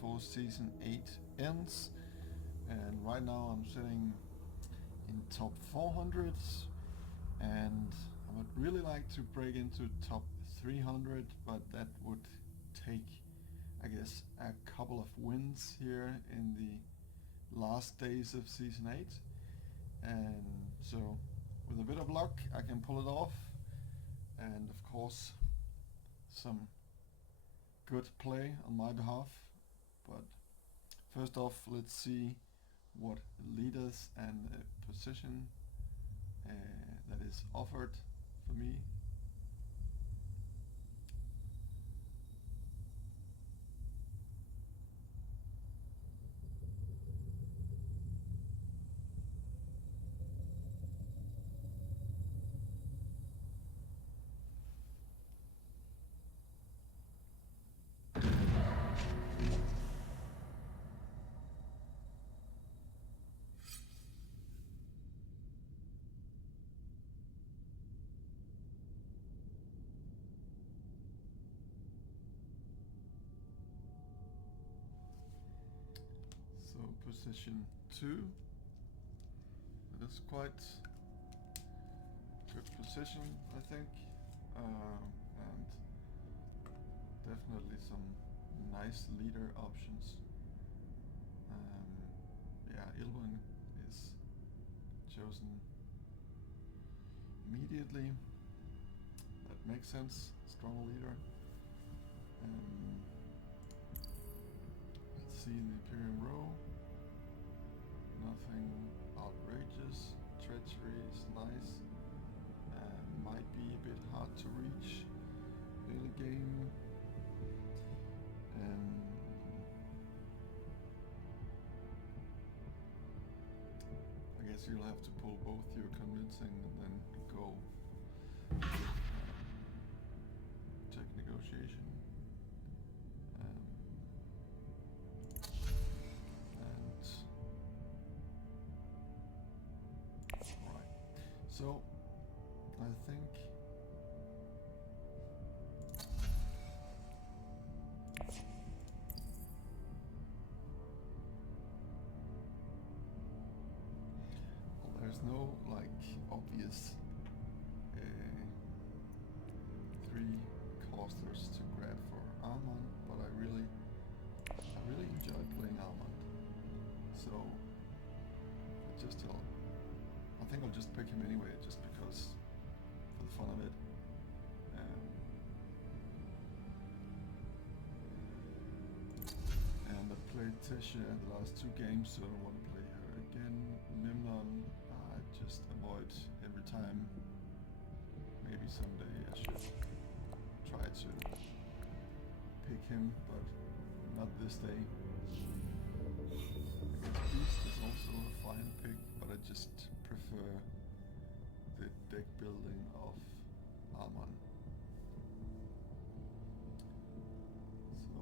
before season 8 ends, and right now I'm sitting in top 400, and I would really like to break into top 300, but that would take, I guess, a couple of wins here in the last days of season 8, and so with a bit of luck I can pull it off, and of course some good play on my behalf. But first off, let's see what leaders and position that is offered for me. So position 2, it is quite good position, I think, and definitely some nice leader options. Yeah, Ilbun is chosen immediately. That makes sense. Strong leader. Let's see the Imperium row. Nothing outrageous. Treachery is nice. Might be a bit hard to reach early game. I guess you'll have to pull both your convincing and then go check negotiation. Right. So I think there's no like obvious 3 casters to grab for Armand, but I really enjoy playing Armand. So I think I'll just pick him anyway, just because, for the fun of it. And I played Tisha the last 2 games, so I don't want to play her again. Memnon, I just avoid every time. Maybe someday I should try to pick him, but not this day. I guess Beast is also a fine pick, but I just prefer the deck building of Armand. So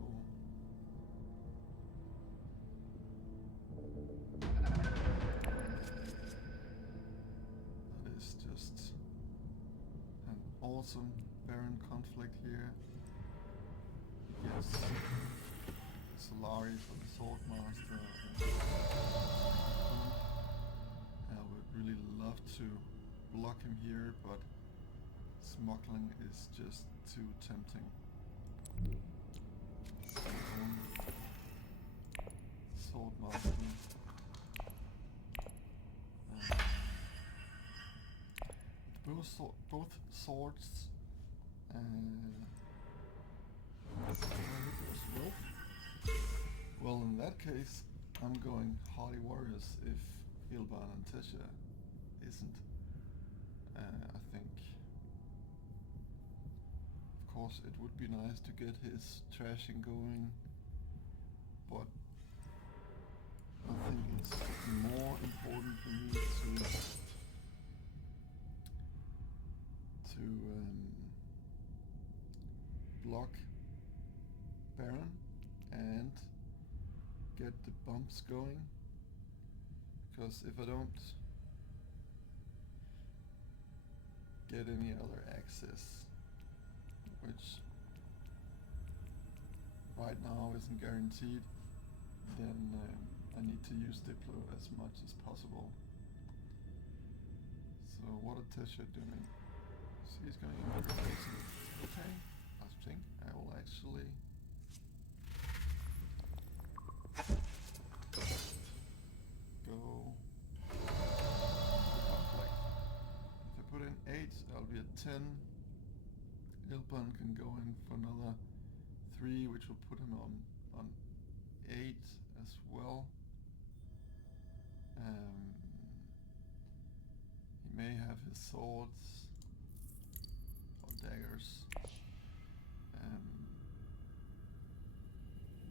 that is just an awesome Baron conflict here. Yes, Solari for the Swordmaster. I would really love to block him here, but smuggling is just too tempting. Swordmaster. Both swords. Well, in that case, I'm going Hardy Warriors if Ilban and Tisha isn't. I think, of course, it would be nice to get his trashing going, but I think it's more important for me to block Baron and get the bumps going, because if I don't get any other access, which right now isn't guaranteed, then I need to use Diplo as much as possible. So what are Tesha doing? She's going into Async. Okay, I think I will actually go conflict. If I put in 8, I'll be at 10. Ilban can go in for another 3, which will put him on 8 as well. He may have his swords or daggers.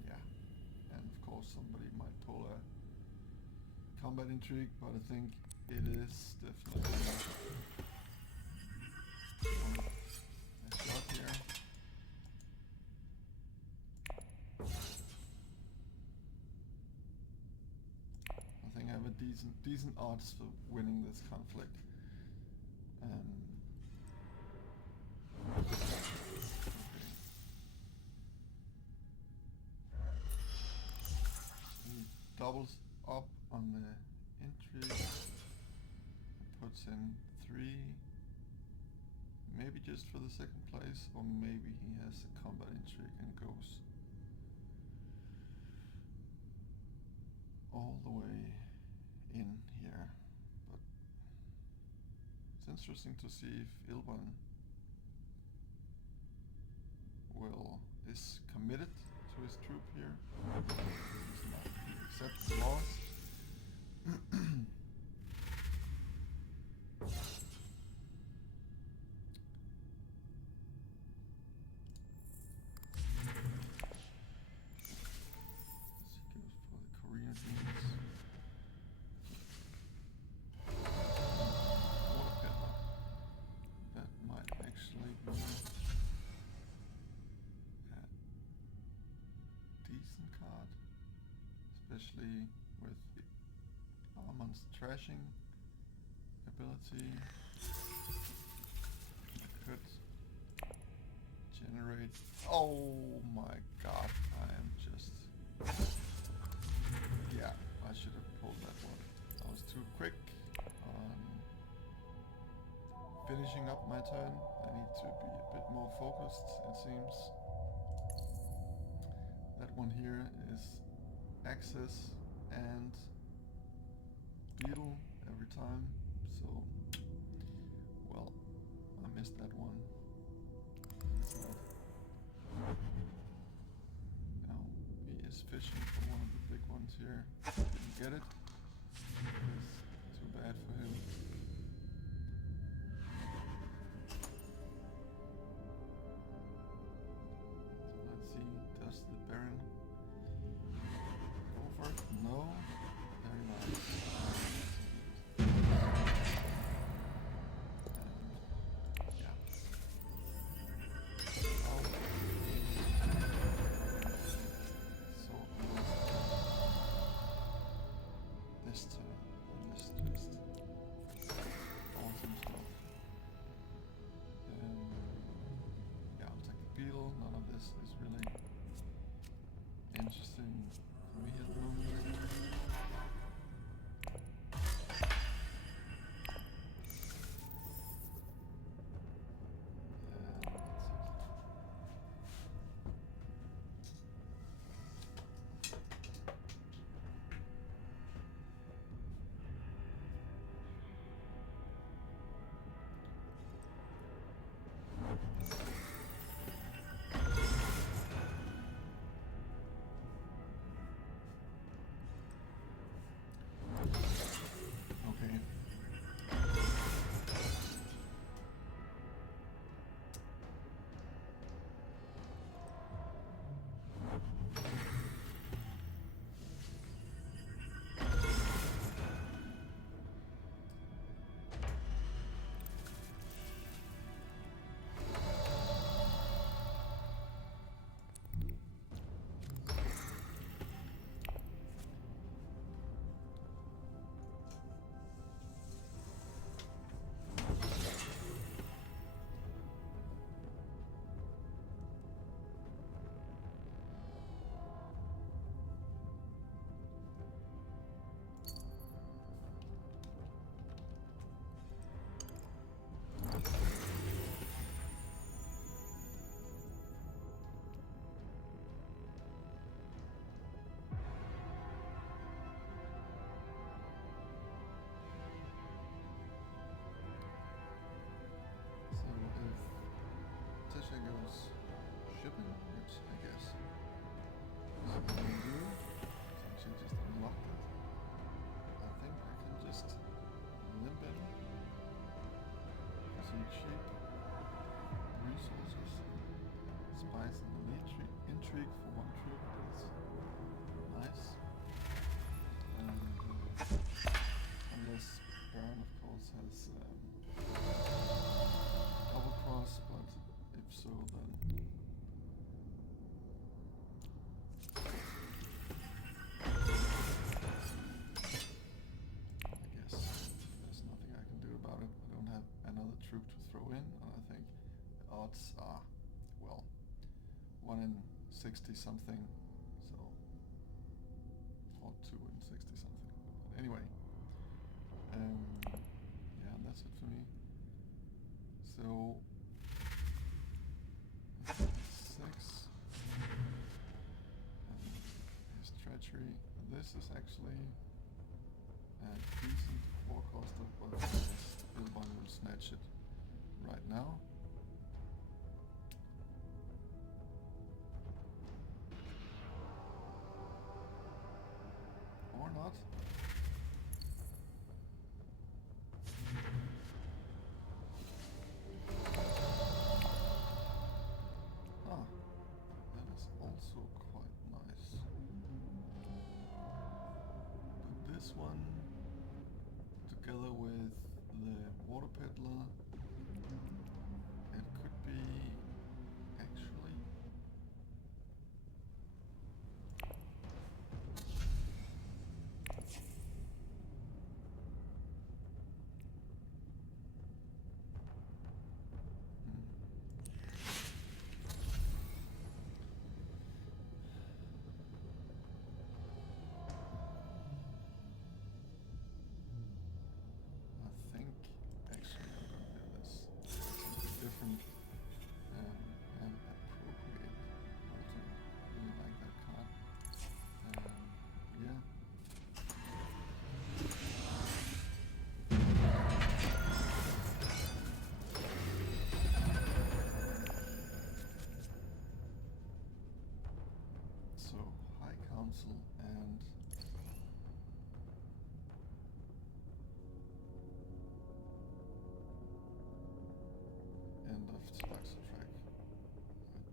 Yeah, and of course somebody might pull a combat intrigue, but I think it is definitely a shot here. I think I have a decent odds for winning this conflict. Okay. He doubles up on the intrigue, puts in 3, maybe just for the second place, or maybe he has a combat intrigue and goes all the way in here. But it's interesting to see if Ilban is committed to his troop here. He's not. He accepts the loss. Especially with Armand's trashing ability. I could generate. Oh my god, I am just. Yeah, I should have pulled that one. I was too quick on finishing up my turn. I need to be a bit more focused, it seems. That one here is access and beetle every time, so well, I missed that one. Now he is fishing for one of the big ones here. Didn't get it. It's too bad for him. So let's see, does the Baron no, very nice. Yeah. Oh. So this turn, this just awesome stuff. Yeah, I'll take the beetle. None of this is really interesting for me at the moment. one in 60 something, so, or 2 in 60 something. But anyway, yeah, and that's it for me. So 6. And his treachery. This is actually a decent forecaster, but Ilbon will snatch it right now. Or not. Ah, that is also quite nice. But this one, together with the water peddler, it could be actually I think actually I'm gonna do this. Something different and appropriate. Also really like that card. Yeah. So High Council and end of Tlaxo track.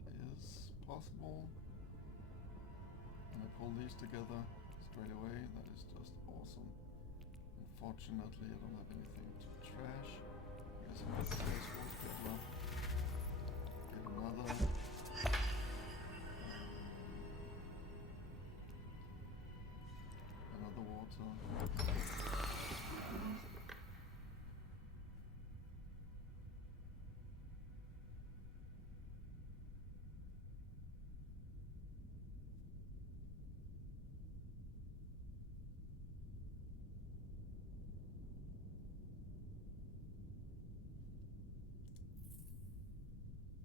That is possible. And I pull these together straight away. That is just awesome. Unfortunately, I don't have anything to trash. I guess I'm gonna trash Wolf Peddler. Get another water.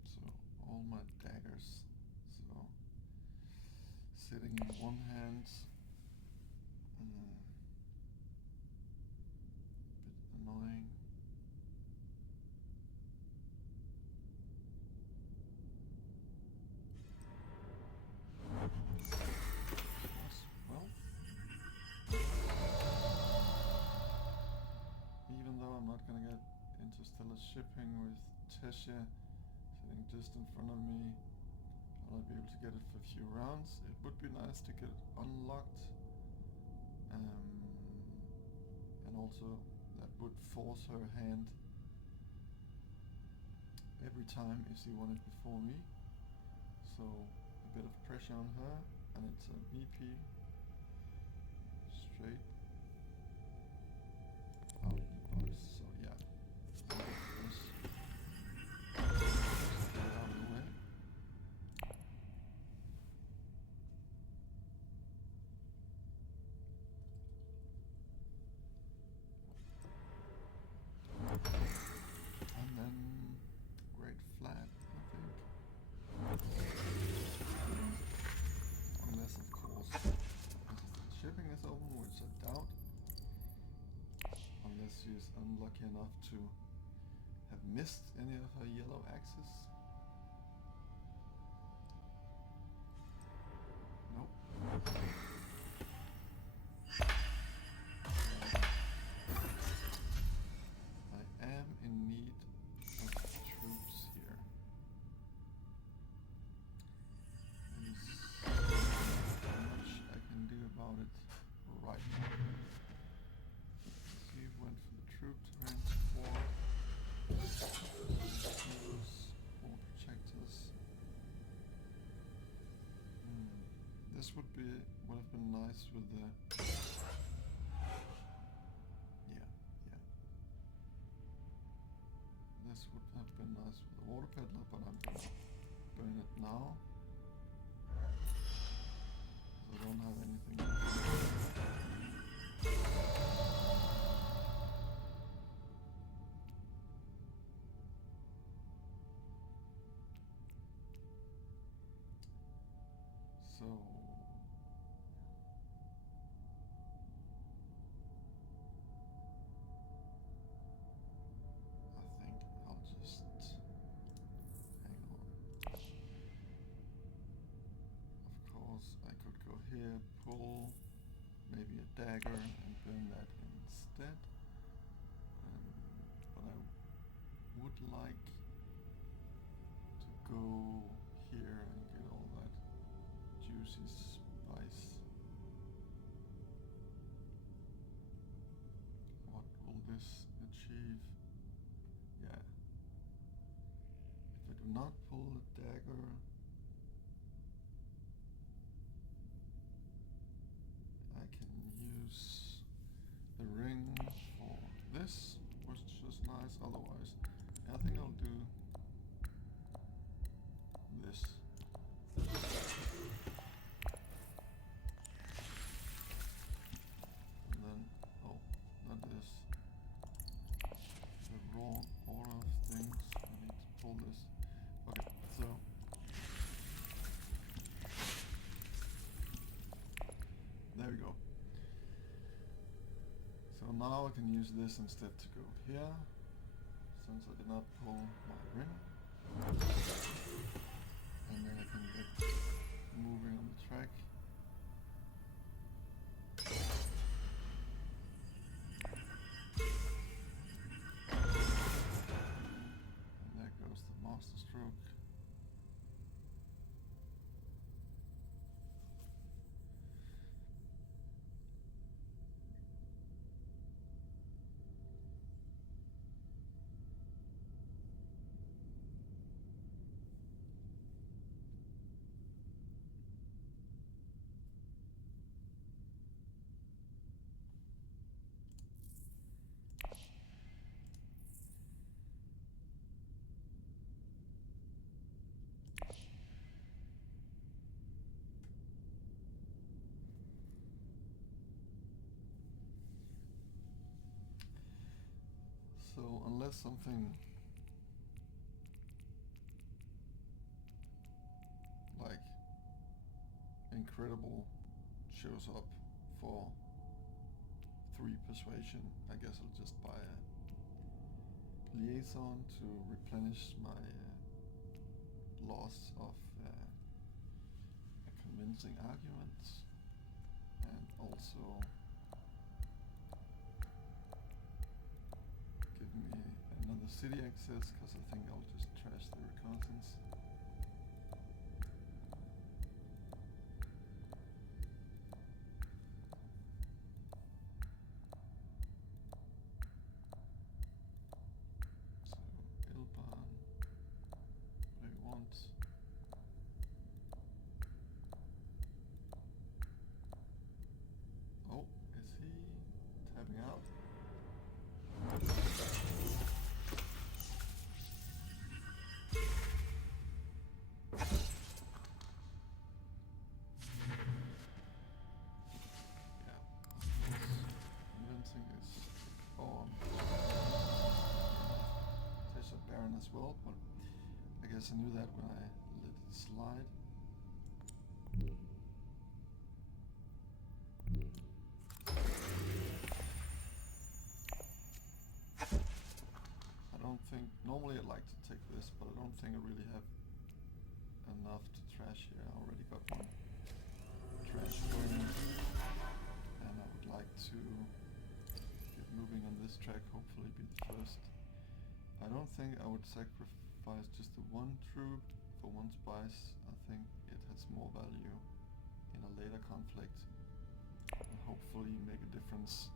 So all my daggers. So sitting in one hand. Bit annoying. Yes, well, even though I'm not gonna get interstellar shipping with Tessia sitting just in front of me, I'll be able to get it for a few rounds. It would be nice to get it unlocked, and also that would force her hand every time if she won it before me. So a bit of pressure on her, and it's a VP straight out the box. So yeah, let's get it out of the way. And then Great Flat, I think. Unless, of course, shipping is open, which I doubt. Unless she is unlucky enough to have missed any of her yellow axes. Nope. I am in need of troops here. There's not much I can do about it right now. She went for the troop transport. More projectors. This would have been nice with the This would have been nice with the water peddler, but I'm gonna burn it now. I don't have anything. So I think I'll just hang on. Of course I could go here, pull maybe a dagger and burn that instead. But I would like to go here and get all that juicy spice. What will this achieve? Yeah. If I do not pull the dagger, I can use the ring for this, which is nice. Otherwise, I think I'll do this. And then, oh, not this. The raw order of things. I need to pull this. Okay, so there we go. So now I can use this instead to go here, since I did not pull my ring. And then I can get moving on the track. And there goes the master stroke. So unless something like incredible shows up for 3 persuasion, I guess I'll just buy a liaison to replenish my loss of a convincing argument, and also give me another city access, because I think I'll just trash the reconnaissance. Oh, is he tapping out? Yeah. Convincing is on. There's a Baron as well, but I guess I knew that when I let it slide. I don't think, normally I'd like to take this, but I don't think I really have enough to trash here. I already got one trash going, and I would like to get moving on this track, hopefully be the first. I don't think I would sacrifice just the one troop for one spice. I think it has more value in a later conflict, and hopefully make a difference.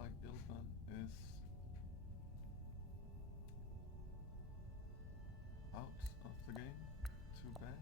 like Ilvan is out of the game. Too bad.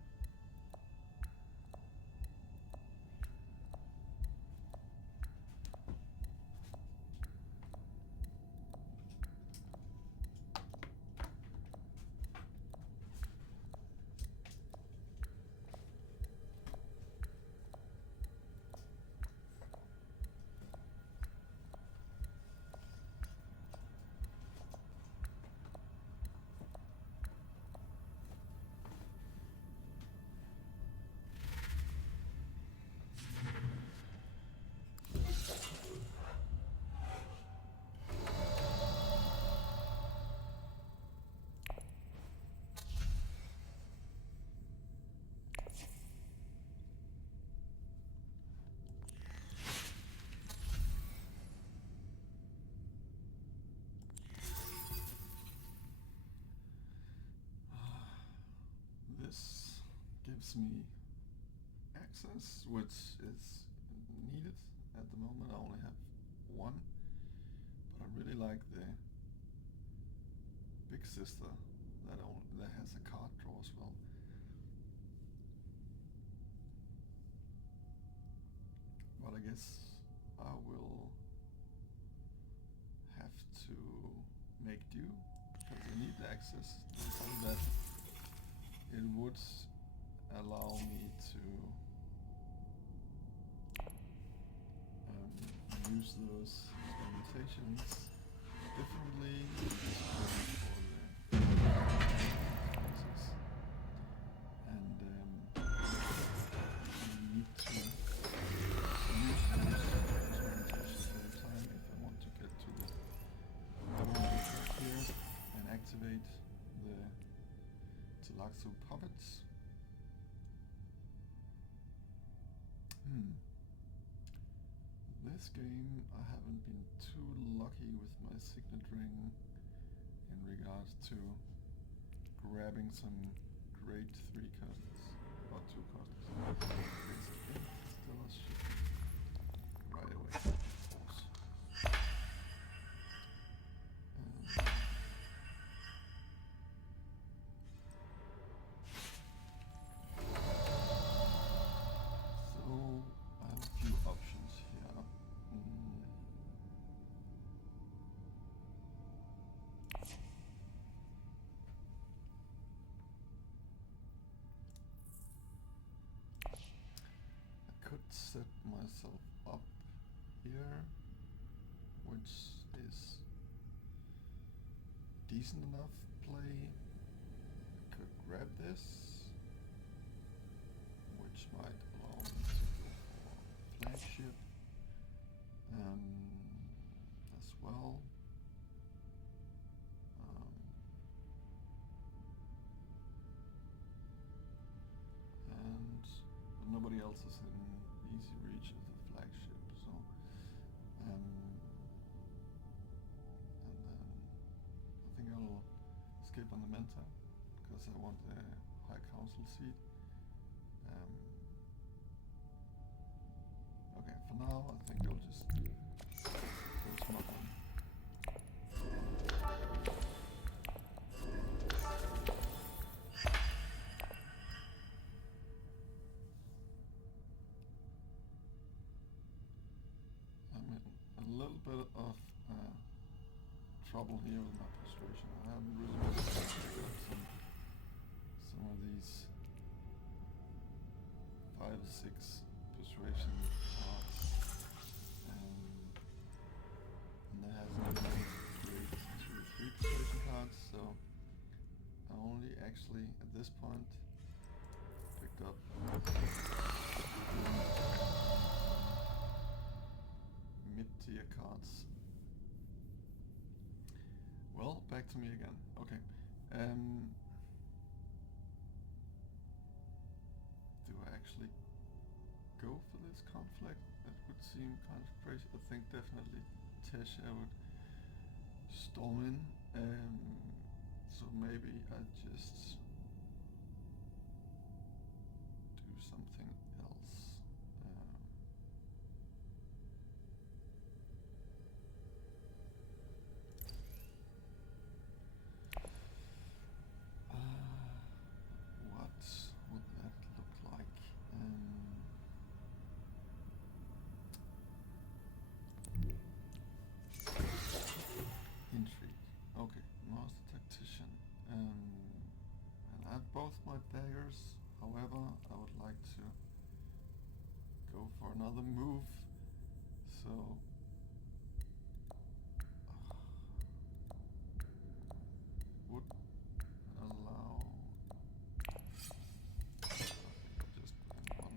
This gives me access, which is needed at the moment. I only have one, but I really like the big sister that has a card draw as well. But I guess I will have to make do, because I need the access. And that it would allow me to use those limitations differently for the responses. And I need to use those limitations at a time if I want to get to the here and activate the Tlaxu puppets. This game I haven't been too lucky with my Signet ring in regards to grabbing some grade 3 costs, or 2 costs. It's still a ship right away, of course. Set myself up here, which is decent enough play. I could grab this, which might allow me to go for flagship as well. But nobody else is in easy reach of the flagship, so and then I think I'll skip on the Menta because I want a High Council seat. Okay, for now I think I'll just go smart one. A little bit of trouble here with my persuasion. I haven't really been able to pick up some of these 5 or 6 persuasion cards, and there hasn't been great 2 or 3 persuasion cards, so I only actually at this point picked up mid-tier cards. Well, back to me again. Okay. Do I actually go for this conflict? That would seem kind of crazy. I think definitely Tesha would storm in. So maybe I just do something else. another move. So would allow. I think I'll just put in one.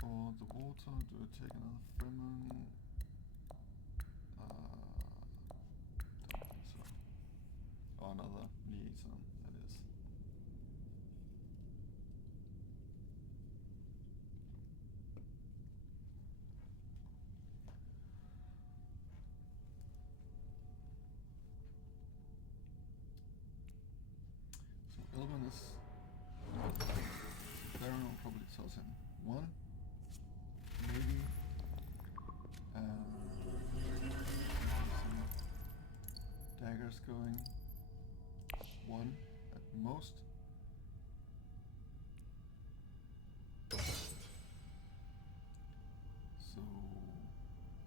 For the water, do I take another Fremen? Don't think so. Or another liaison, that is. So Elven is Baron will probably toss him one, maybe. Some daggers going one at most. So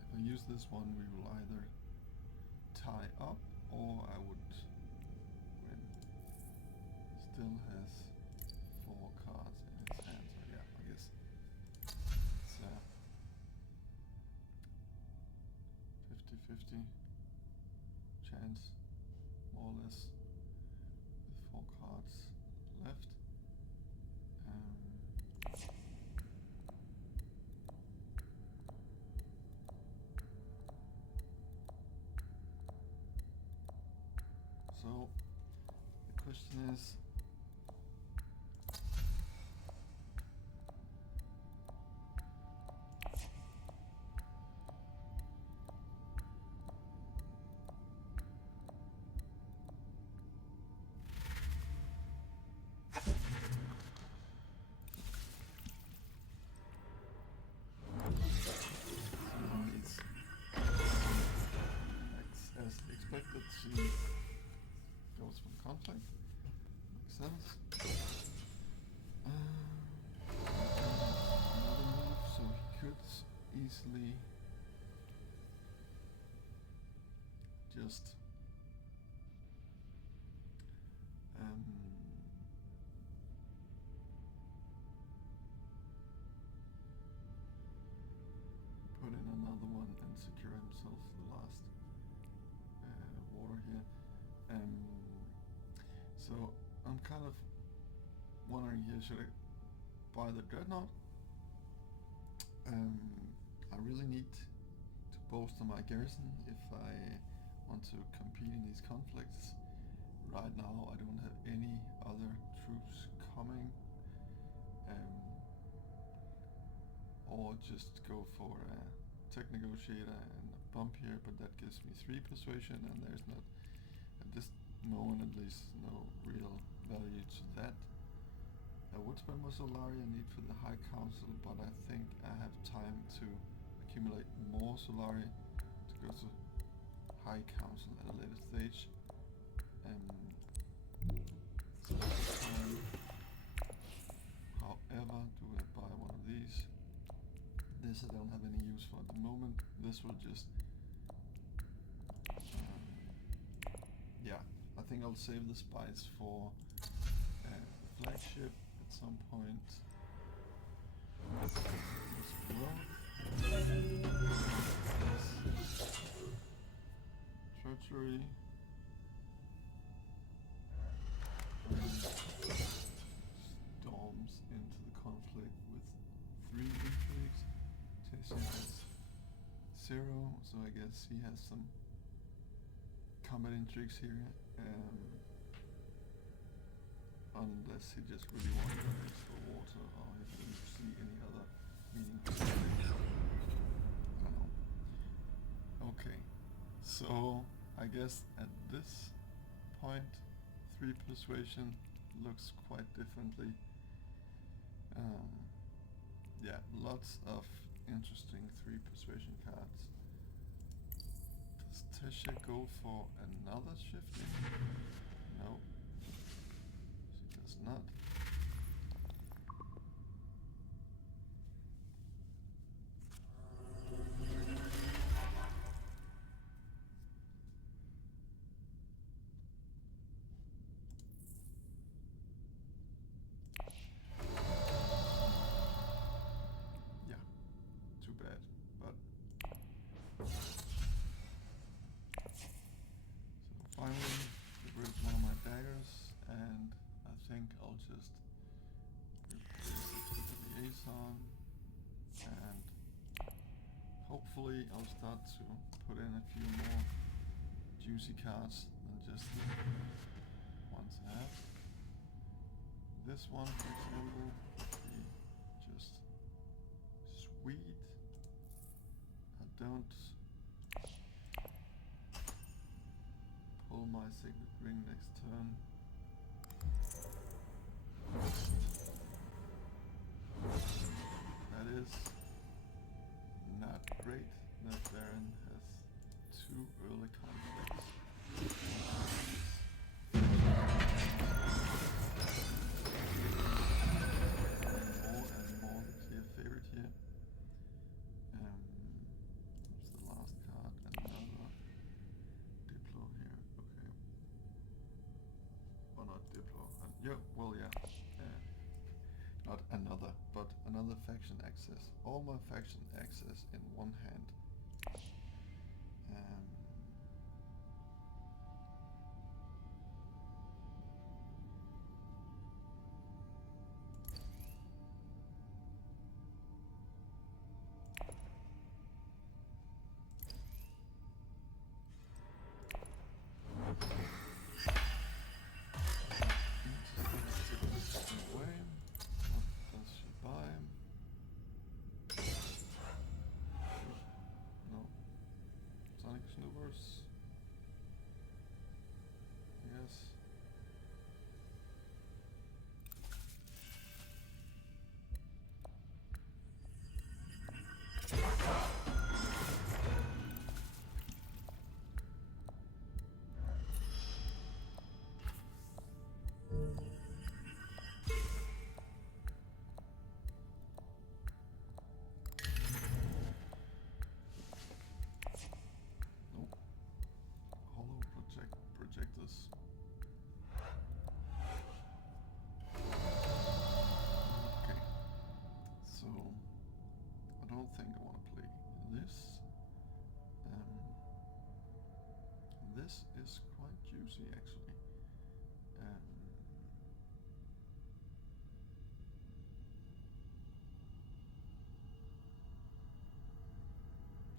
if I use this one, we will either tie up or I would win. Still has 4 cards in its hand, so yeah, I guess it's 50-50 chance, more or less, with 4 cards left. So the question is, as expected, she goes for the conflict. Makes sense. Another move, so he could easily just put in another one and secure himself the last water here. So I'm kind of wondering here, should I buy the Dreadnought? I really need to bolster my garrison if I want to compete in these conflicts. Right now I don't have any other troops coming, or just go for a tech negotiator and a bump here, but that gives me 3 persuasion, and there's not, at this moment at least, no real value to that. I would spend more Solari I need for the High Council, but I think I have time to accumulate more Solari to go to High Council at a later stage. So however, do I buy one of these? This I don't have any use for at the moment. This will just yeah, I think I'll save the spice for the flagship at some point. Treachery. Storms into the conflict with 3 intrigues. Tessin has 0, so I guess he has some combat intrigues here. Unless he just really wanted to fix for water, or he didn't see any other meaning. I don't know. Okay, so I guess at this point 3 persuasion looks quite differently. Yeah, lots of interesting 3 persuasion cards. Does Tesha go for another shifting? No, she does not. on, and hopefully I'll start to put in a few more juicy cards than just the ones I have. This one, for example, would be just sweet. I don't pull my Signet ring next turn. That is not great that Baron has 2 early conflicts. More and more the clear favorite here. It's the last card, another Diplo here, okay. Or not Diplo, yeah, well yeah. Not another, but another faction access. All my faction access in one hand. Yes. Projectors. Okay, so I don't think I want to play this. This is quite juicy actually.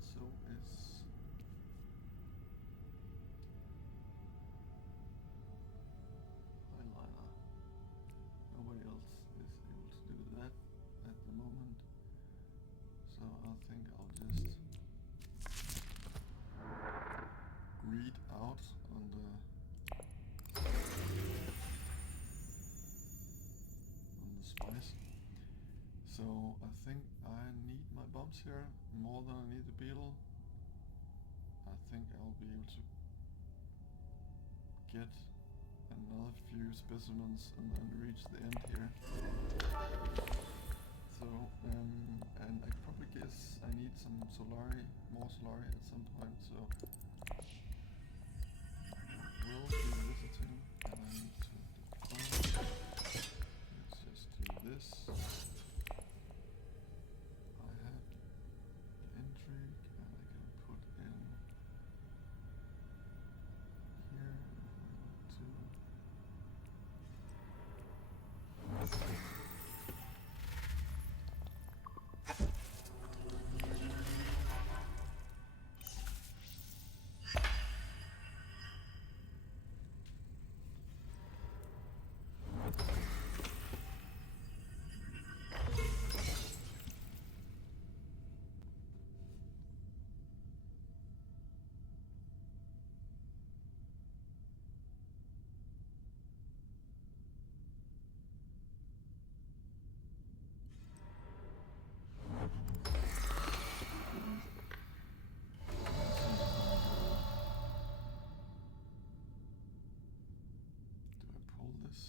So is nobody else is able to do that at the moment, so I think I'll just greed out on the spice. So I think I need my bombs here more than I need the beetle. I think I'll be able to get another few specimens and then reach the end here. So, and I probably guess I need some more Solari at some point, so I will be visiting, and I need to deploy. Let's just do this. I have intrigue, and I can put in here,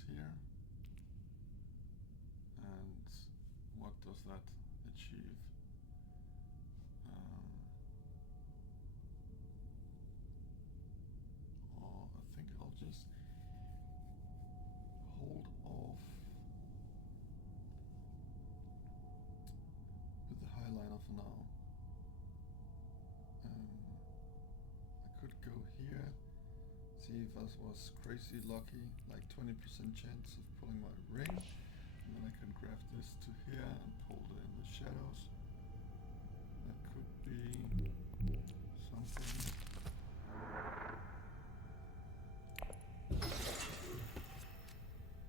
here, and what does that achieve? Or I think I'll just hold off with the highliner for now. I could go here, see if I was crazy lucky, like 20% chance of pulling my ring, And then I can grab this to here and pull it in the shadows. That could be something.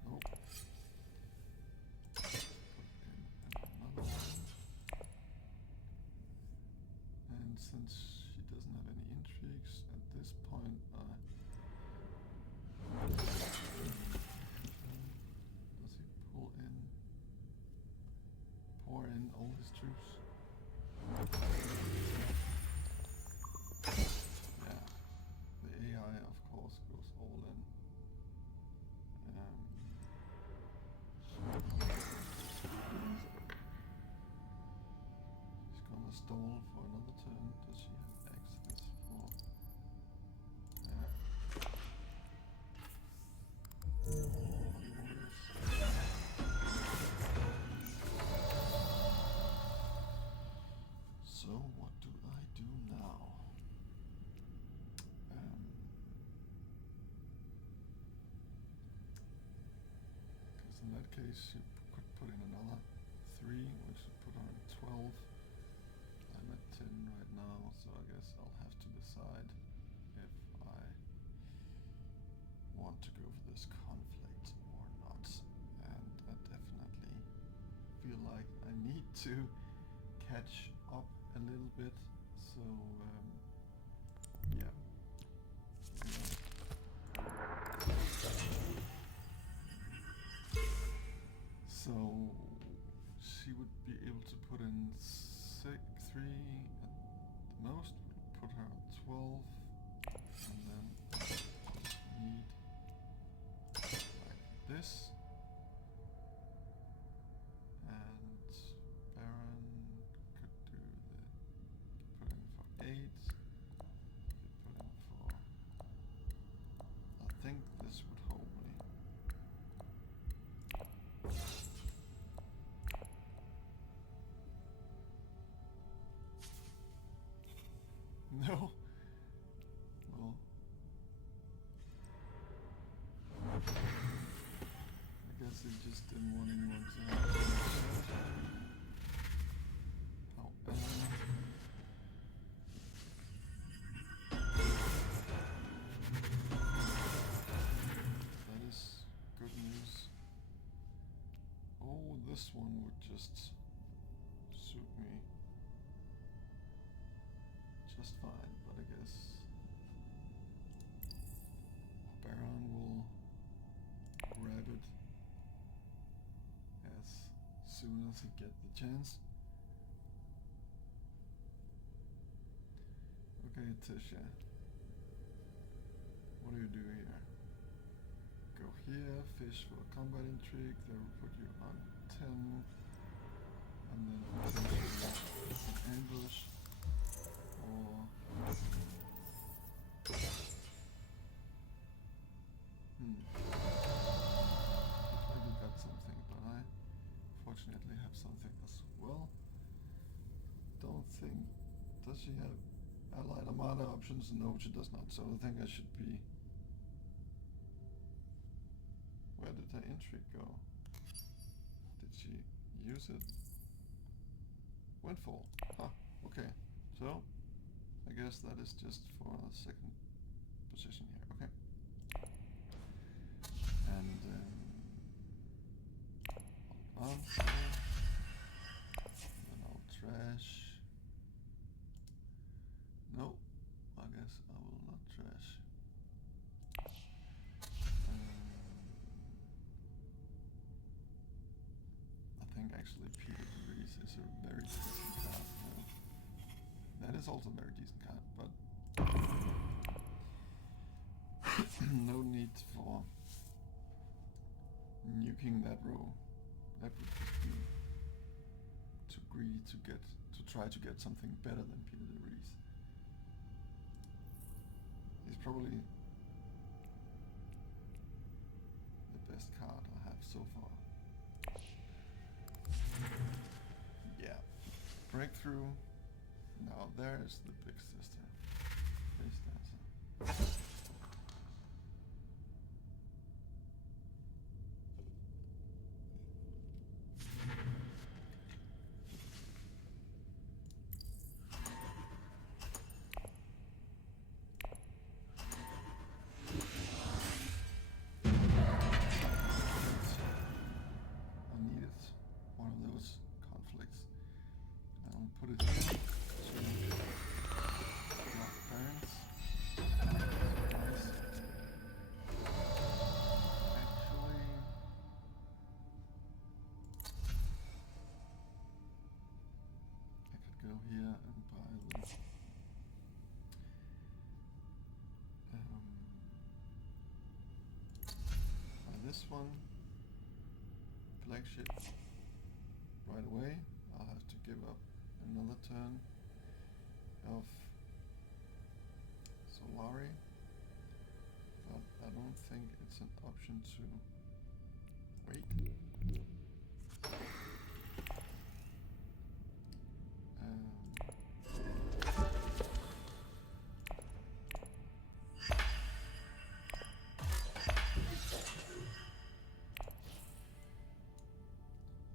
Nope. Put in another one. And since she doesn't have any intrigues at this point, does he pour in all his troops? Yeah, the AI of course goes all in. She's gonna stall for another turn. Does she have access for? Yeah. So what do I do now? Because in that case you could put in another 3, which would put her at 12. I'm at 10 right now, so I guess I'll have to decide if I want to go for this conflict or not. And I definitely feel like I need to catch up a little bit, so yeah. So she would be able to put in 3 at the most, would put her at 12, and then just need like this. And Baron could do put in for 8. Could put in for, I think this would hold me. No. Well, I guess they just didn't want anyone to have to that is good news. Oh, this one would just suit me just fine, but I guess Baron will grab it as soon as he gets the chance. Okay, Tisha, what do you do here? Go here, fish for combat intrigue, that will put you on 10, and then potentially an ambush. Or maybe got something, but I fortunately have something as well. Don't think, does she have allied armada options? No, she does not, so I think I should be, where did her intrigue go? Did she use it? Windfall, okay, so I guess that is just for a second position here, okay. And I'll answer, then I'll trash. No, I guess I will not trash. I think actually Peter de Vries is a very decent card. That is also a very decent card, but no need for nuking that row. That would just be too greedy to try to get something better than Peter de Vries. He's probably the best card I have so far. Yeah. Breakthrough. Now there's the big sister. Face dancer. one, flagship right away. I'll have to give up another turn of Solari, but I don't think it's an option to wait.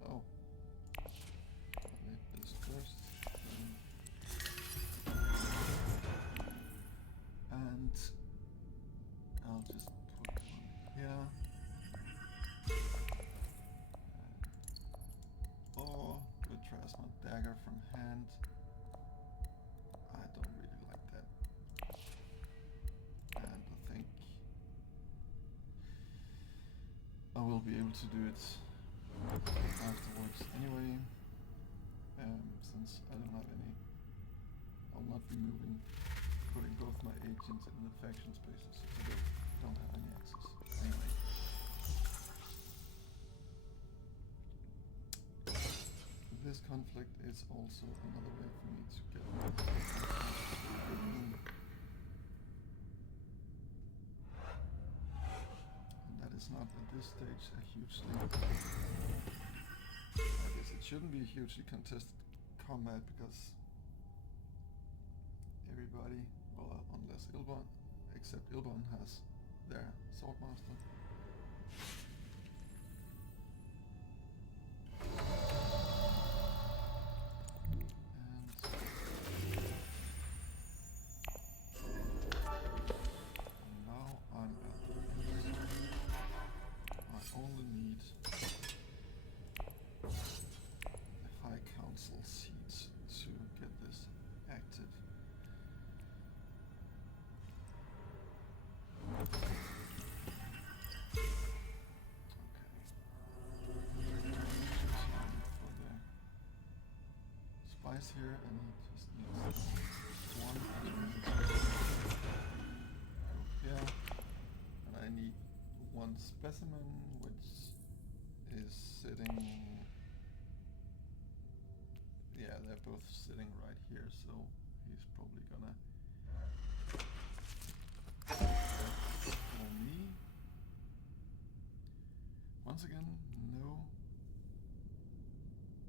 Oh, I'll need this first. And I'll just put one here. Or retrace my dagger from hand. I don't really like that. And I think I will be able to do it afterwards anyway. Since I don't have any, I'll not be putting both my agents in the faction spaces if I don't have any access. Anyway. This conflict is also another way for me to get my and that is not at this stage a hugely, I guess it shouldn't be a hugely contested combat because everybody, well, unless Ilbon, except Ilbon has their swordmaster. Seats to get this active. Okay. For the spice here, and he just needs one. Yeah, and I need one specimen, which is sitting. Yeah, they're both sitting right here, so he's probably gonna for me. Once again, no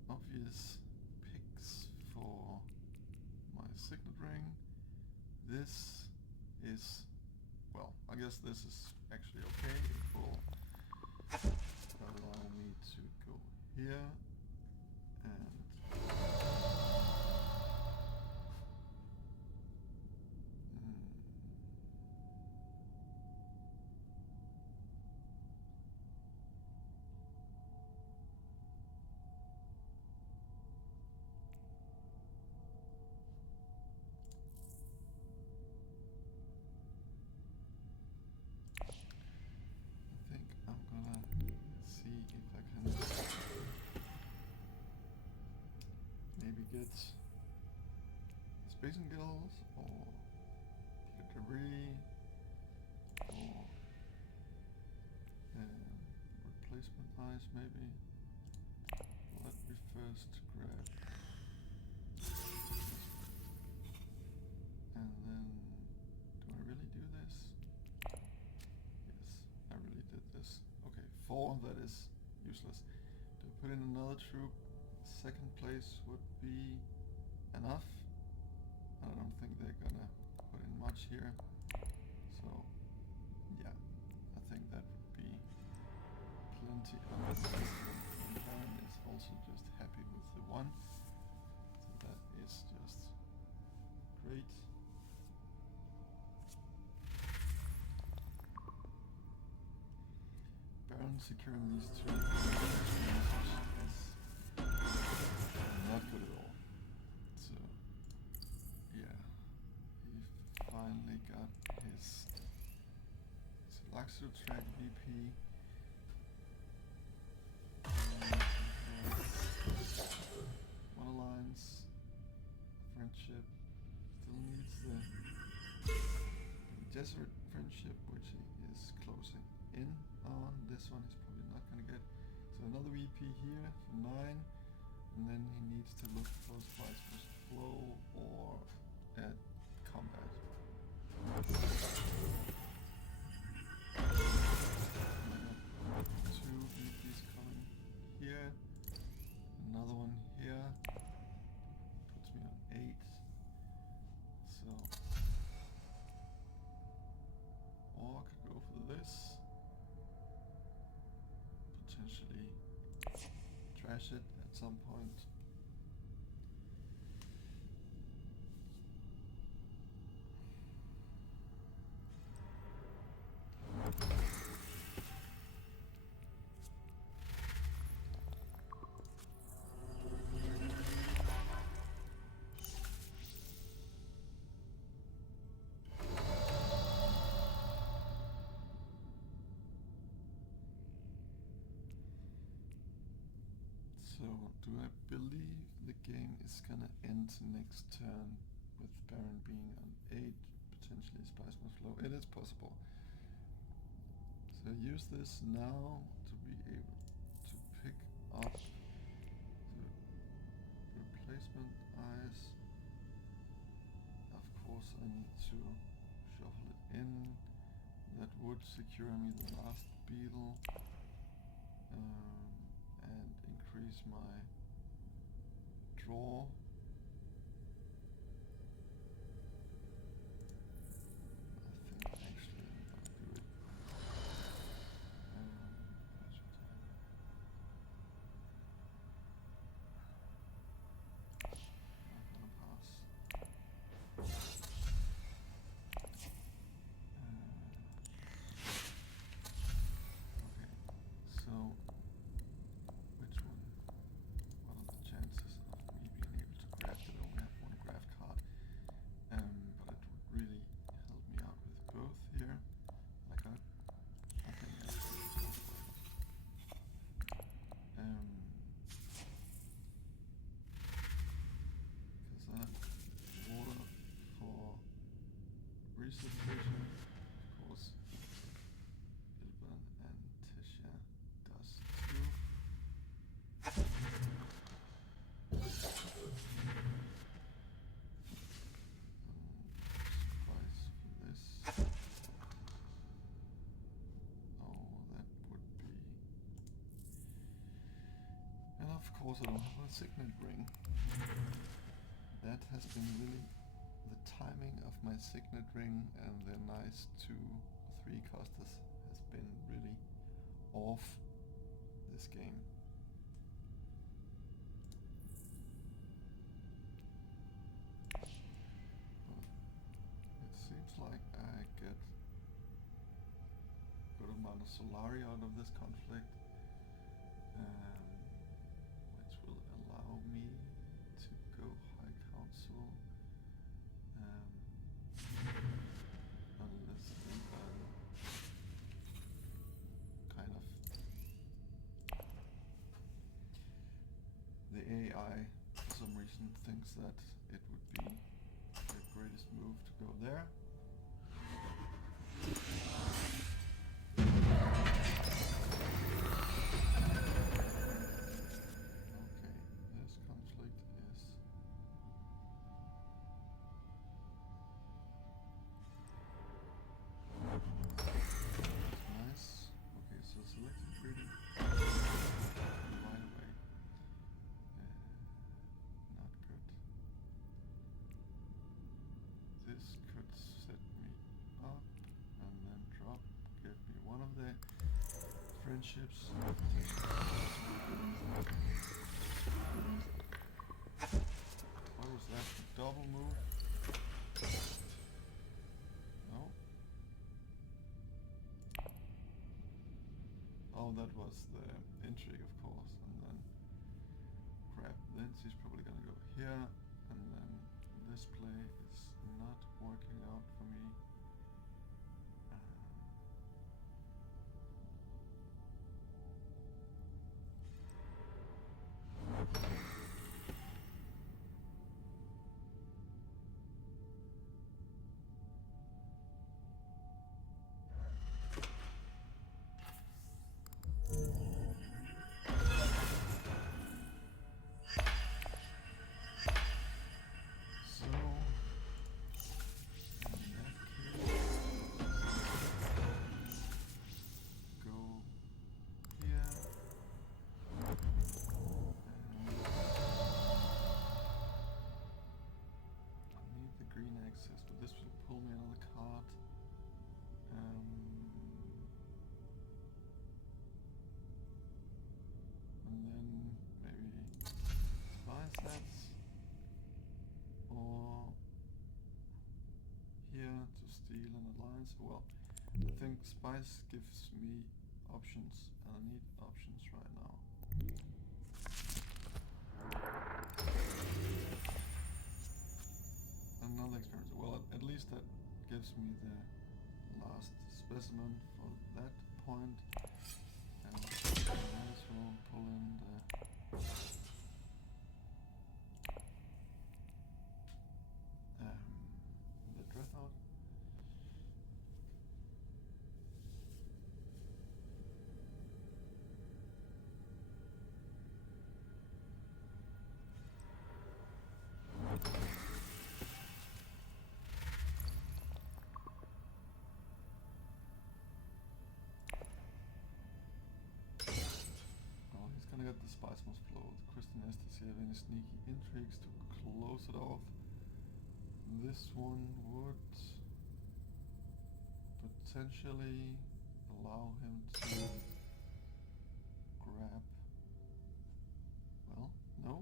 obvious picks for my signet ring. This is, well, I guess this is actually okay. It will allow me to go here and get Space and Gills or Debris or replacement eyes maybe. Let me first grab and then do I really do this? Yes, I really did this. Okay, 4, that is useless. Do I put in another troop? Second place would be enough. I don't think they're gonna put in much here. So yeah, I think that would be plenty of and Baron is also just happy with the 1. So that is just great. Baron securing these 2 is not good at all. So yeah, he finally got his Luxury track VP. One alliance, friendship, still needs the Jesuit friendship, which he is closing in on. This one he's probably not going to get. So another VP here for 9, and then he needs to look for spice plus flow or at combat. Two VPs coming here, another one here, puts me on 8. So, or I could go for this, potentially trash it at some point. So, do I believe the game is gonna end next turn with Baron being on 8, potentially Spice Must Flow? It is possible. So use this now to be able to pick up the replacement eyes. Of course I need to shuffle it in. That would secure me the last beetle. And increase my draw. I think actually I'm gonna do it. Where should I? I'm gonna pass. Okay, so which one? What are the chances of me being able to grab it? I only have one grab card, but it would really help me out with both here. I think that's really cool. Because I have water for resuscitation, of course. Ilban and Tisha does too. Price for this. Oh, that would be. And of course, I don't have a Signet ring. That has been really the timing of my Signet ring and the nice 2 or 3 costers has been really off this game. It seems like I get a good amount of Solari out of this conflict, which will allow me to go High Council, unless kind of the AI for some reason thinks that it would be the greatest move to go there. Okay, this conflict is nice. Okay, so selected breeding right away. Not good. This could set me up and then drop, give me one of the friendships. What was that? Double move? No? Oh, that was the intrigue, of course. And then crap, then she's probably gonna go here, and then this play is not working out for me. here to steal an alliance. Well, I think spice gives me options, and I need options right now. Another experiment. Well, at least that gives me the last specimen for that point. And I might as well pull in the dreadnought. Gonna get the spice must flow. The crystal nest. Does he have any sneaky intrigues to close it off? This one would potentially allow him to grab. Well, no?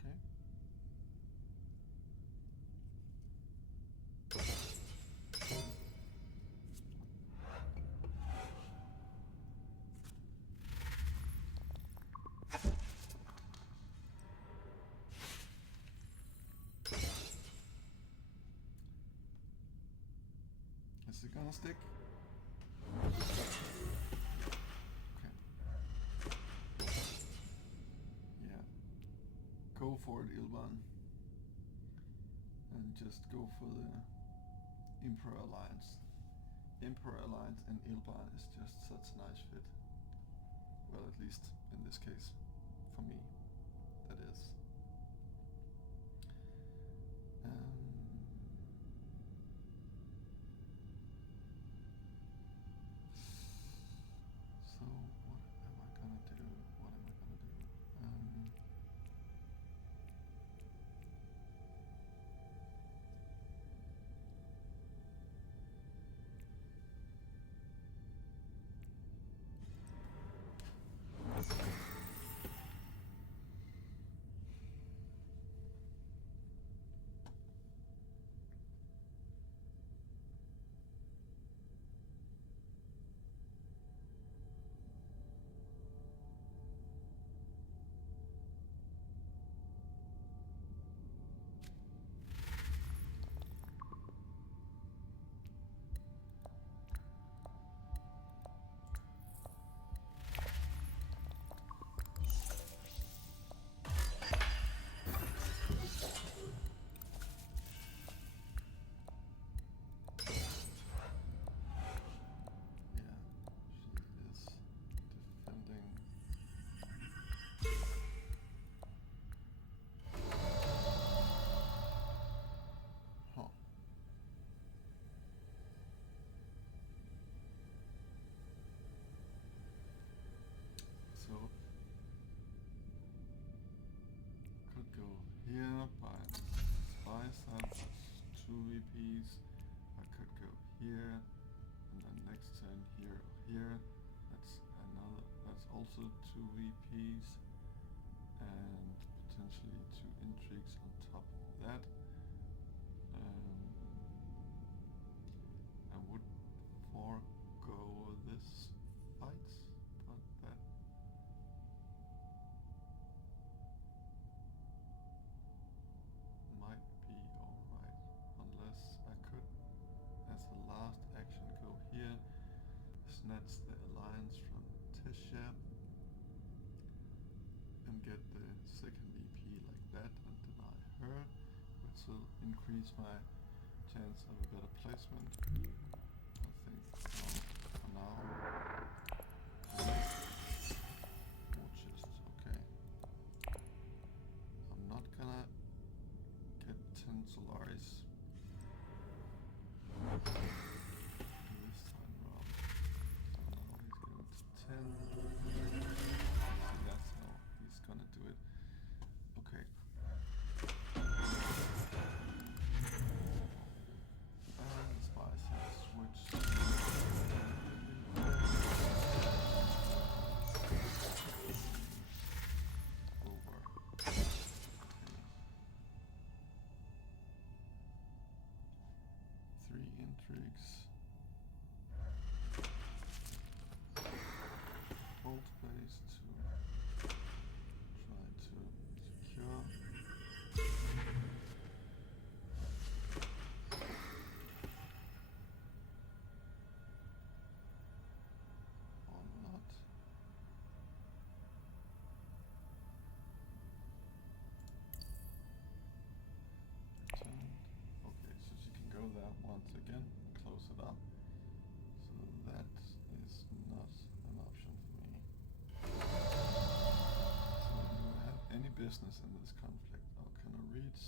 Okay. Is it gonna stick? Okay. Yeah. Go for it, Ilban. And just go for the Emperor Alliance. Emperor Alliance and Ilban is just such a nice fit. Well, at least in this case. For me. That is. So what am I gonna do? So could go here, but spice has 2 VPs. I could go here, and then next turn here or here. That's also 2 VPs, and potentially 2 intrigues on top of that. I would forego this fight, but that might be alright, unless I could, as a last action, go here, snatch the alliance from Tisha, and get the second VP like that and deny her, which will increase my chance of a better placement. I think for now. More chests, okay. I'm not gonna get 10 Solaris this time around. So now he's going to 10. So that's how he's gonna do it. Okay. And the spice has switched over. Okay. intrigues. Hold place to try to secure. Or not. Pretend. Okay, so she can go there once again, close it up. So that is not an option for me. So do I have any business in this conflict? Or can I reach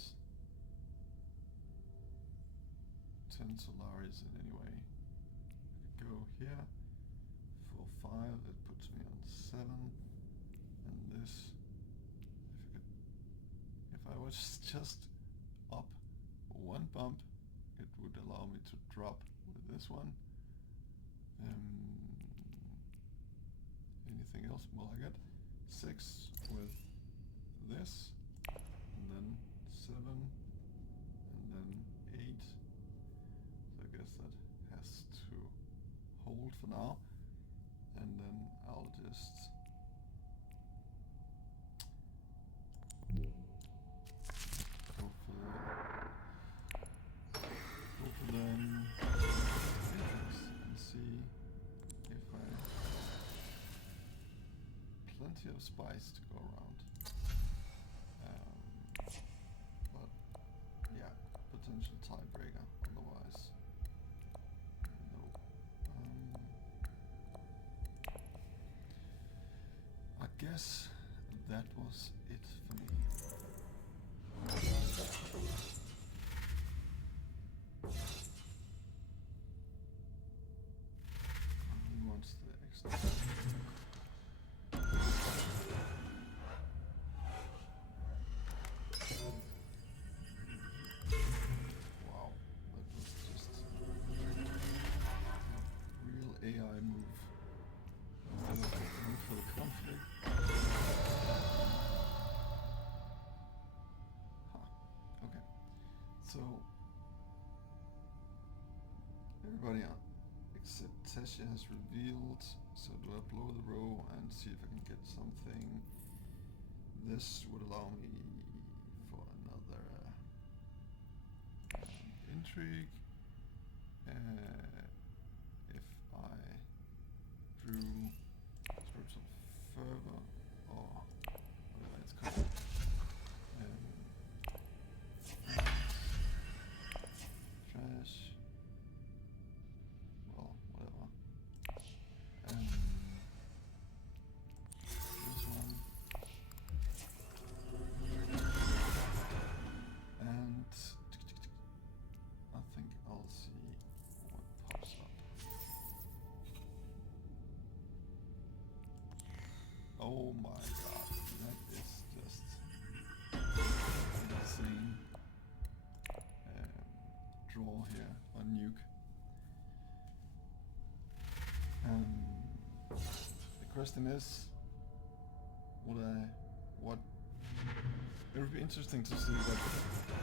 10 Solaris in any way? I could go here for 5, it puts me on 7. And this, if I was just up 1 bump, it would allow me to drop with this one. Anything else? Well, I got 6 with this, and then 7, and then 8. So I guess that has to hold for now, and then I'll just go for the entrance and see if plenty of spice to go around. But yeah, potential tiebreaker otherwise. No. I guess that was it for me. He wants the extra. Wow, that was just a real AI move. For the conflict. Okay. So everybody on except Tasha has revealed. So do I blow the row and see if I can get something? This would allow me for another intrigue. If I drew spiritual fervor, or whatever it's called. Trash. Well, whatever. This one. And I think I'll see what pops up. Oh my god, that is just insane. Draw here on nuke. The question is, what? It would be interesting to see what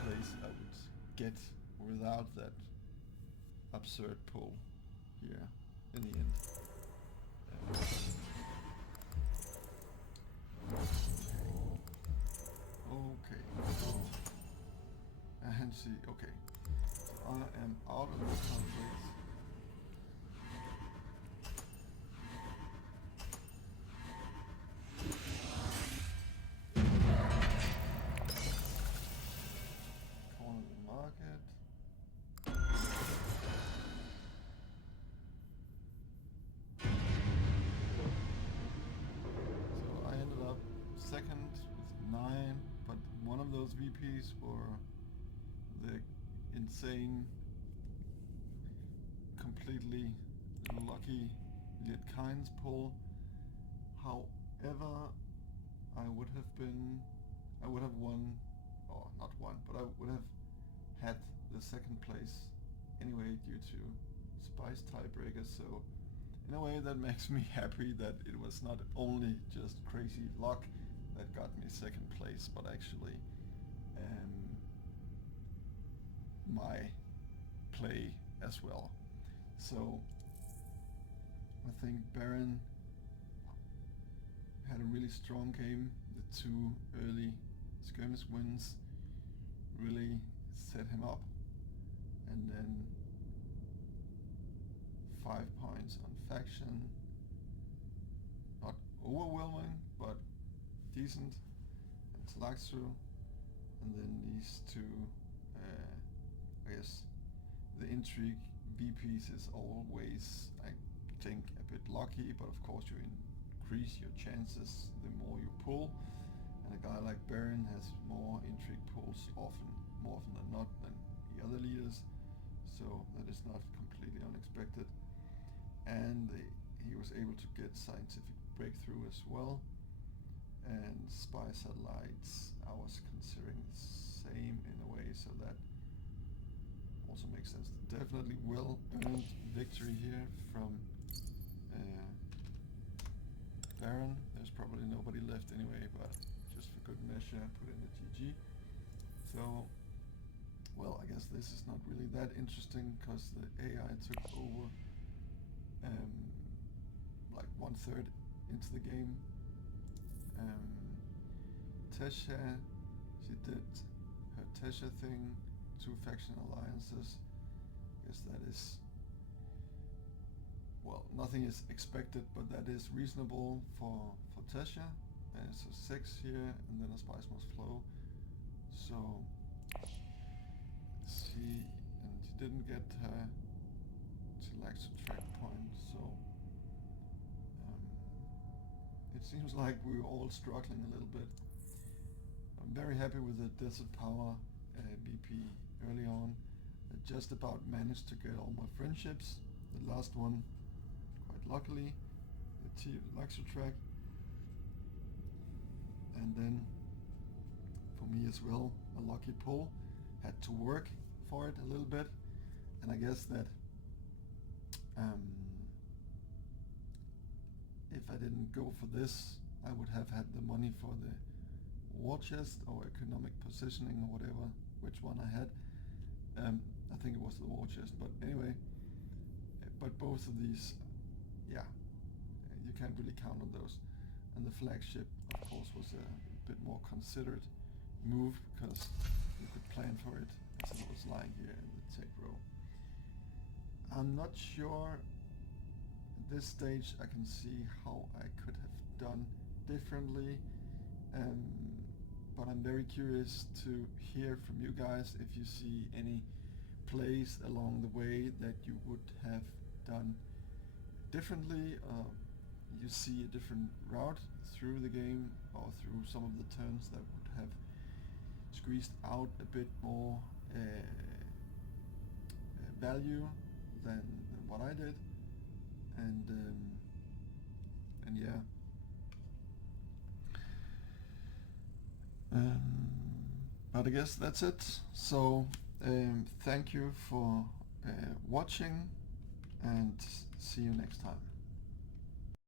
place I would get without that absurd pull here in the end. Okay. And see, okay. So I am out of this conflict. Corner the market. So I ended up second with 9, but one of those VPs were the insane, completely lucky Liet-Kynes pull. However, I would have won, or not won, but I would have had the second place anyway due to Spice tiebreaker. So in a way that makes me happy that it was not only just crazy luck that got me second place, but actually my play as well. So I think Baron had a really strong game. The 2 early skirmish wins really set him up, and then 5 points on faction. Not overwhelming, but decent. And Talaxu, and then these 2, I guess the intrigue VPs is always, I think, a bit lucky, but of course you increase your chances the more you pull, and a guy like Baron has more intrigue pulls more often than not than the other leaders, so that is not completely unexpected. And he was able to get scientific breakthrough as well, and spy satellites I was considering the same in a way, so that also makes sense. Definitely well earned victory here from Baron. There's probably nobody left anyway, but just for good measure put in the GG. So, well, I guess this is not really that interesting because the AI took over like 1/3 into the game. Tesha, she did her Tesha thing, 2 faction alliances. I guess that is, well, nothing is expected, but that is reasonable for Tesha. So 6 here, and then a Spice Must Flow. So she didn't get her Talaxu track point, so it seems like we were all struggling a little bit. I'm very happy with the Desert Power BP early on. I just about managed to get all my friendships. The last one, quite luckily, the Talaxu track. And then, for me as well, a lucky pull. Had to work for it a little bit, and I guess that if I didn't go for this, I would have had the money for the war chest or economic positioning or whatever, which one I had. I think it was the war chest, but anyway, but both of these, yeah, you can't really count on those. And the flagship, of course, was a bit more considered move because you could plan for it as it was lying here in the tech row. I'm not sure at this stage I can see how I could have done differently, but I'm very curious to hear from you guys if you see any plays along the way that you would have done differently. You see a different route through the game or through some of the turns that would have squeezed out a bit more value than what I did, and yeah. But I guess that's it. So thank you for watching, and see you next time.